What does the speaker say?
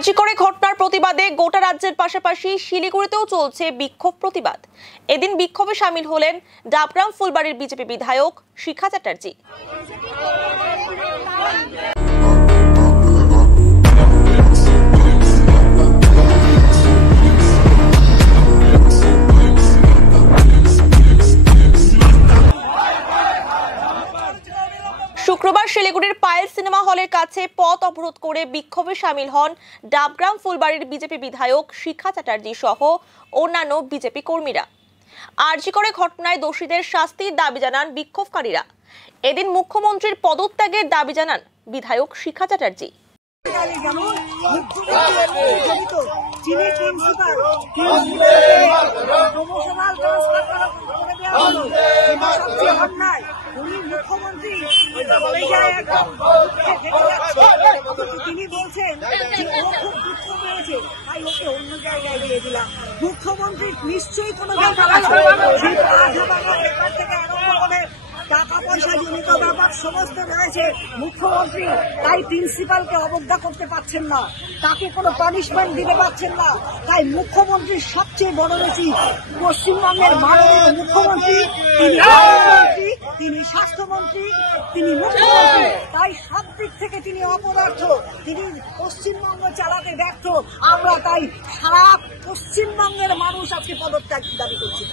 আরজি করে ঘটনার প্রতিবাদে গোটা রাজ্যের পাশাপাশি শিলিগুড়িতেও চলছে বিক্ষোভ প্রতিবাদ। এদিন বিক্ষোভে শামিল হলেন ডাবগ্রাম ফুলবাড়ির বিজেপি বিধায়ক শিখা চ্যাটার্জি। শুক্রবার শিলিগুড়ির পায়েল সিনেমা হলের কাছে পথ অবরোধ করে বিক্ষোভে শামিল হন ডাবগ্রাম ফুলবাড়ির বিজেপি বিধায়ক শিখা চ্যাটার্জি সহ অন্যান্য বিজেপি কর্মীরা। আরজি করে ঘটনায় দোষীদের শাস্তির দাবি জানান বিক্ষোভকারীরা। এদিন মুখ্যমন্ত্রীর পদত্যাগের দাবি জানান বিধায়ক শিখা চ্যাটার্জি। তিনি বলছেন যে ও খুব দুঃখ পেয়েছে, তাই ওকে অন্য জায়গায় দিয়ে দিলাম। মুখ্যমন্ত্রী নিশ্চয়ই কোনো ব্যাপার আছে, ব্যাপার থেকে আরম্ভ করে টাকা পয়সা জনিত ব্যাপার সমস্ত রয়েছে। মুখ্যমন্ত্রী তাই প্রিন্সিপালকে অবজ্ঞা করতে পারছেন না, তাকে কোনো পানিশমেন্ট দিতে পারছেন না। তাই মুখ্যমন্ত্রীর সবচেয়ে বড় রয়েছে পশ্চিমবঙ্গের মাননীয় মুখ্যমন্ত্রী, তিনি স্বাস্থ্যমন্ত্রী, তিনি মুখ্যমন্ত্রী, তাই সব দিক থেকে তিনি অপদার্থ, তিনি পশ্চিমবঙ্গ চালাতে ব্যর্থ। আমরা তাই সারা পশ্চিমবঙ্গের মানুষ আজকে পদত্যাগ দাবি করছি।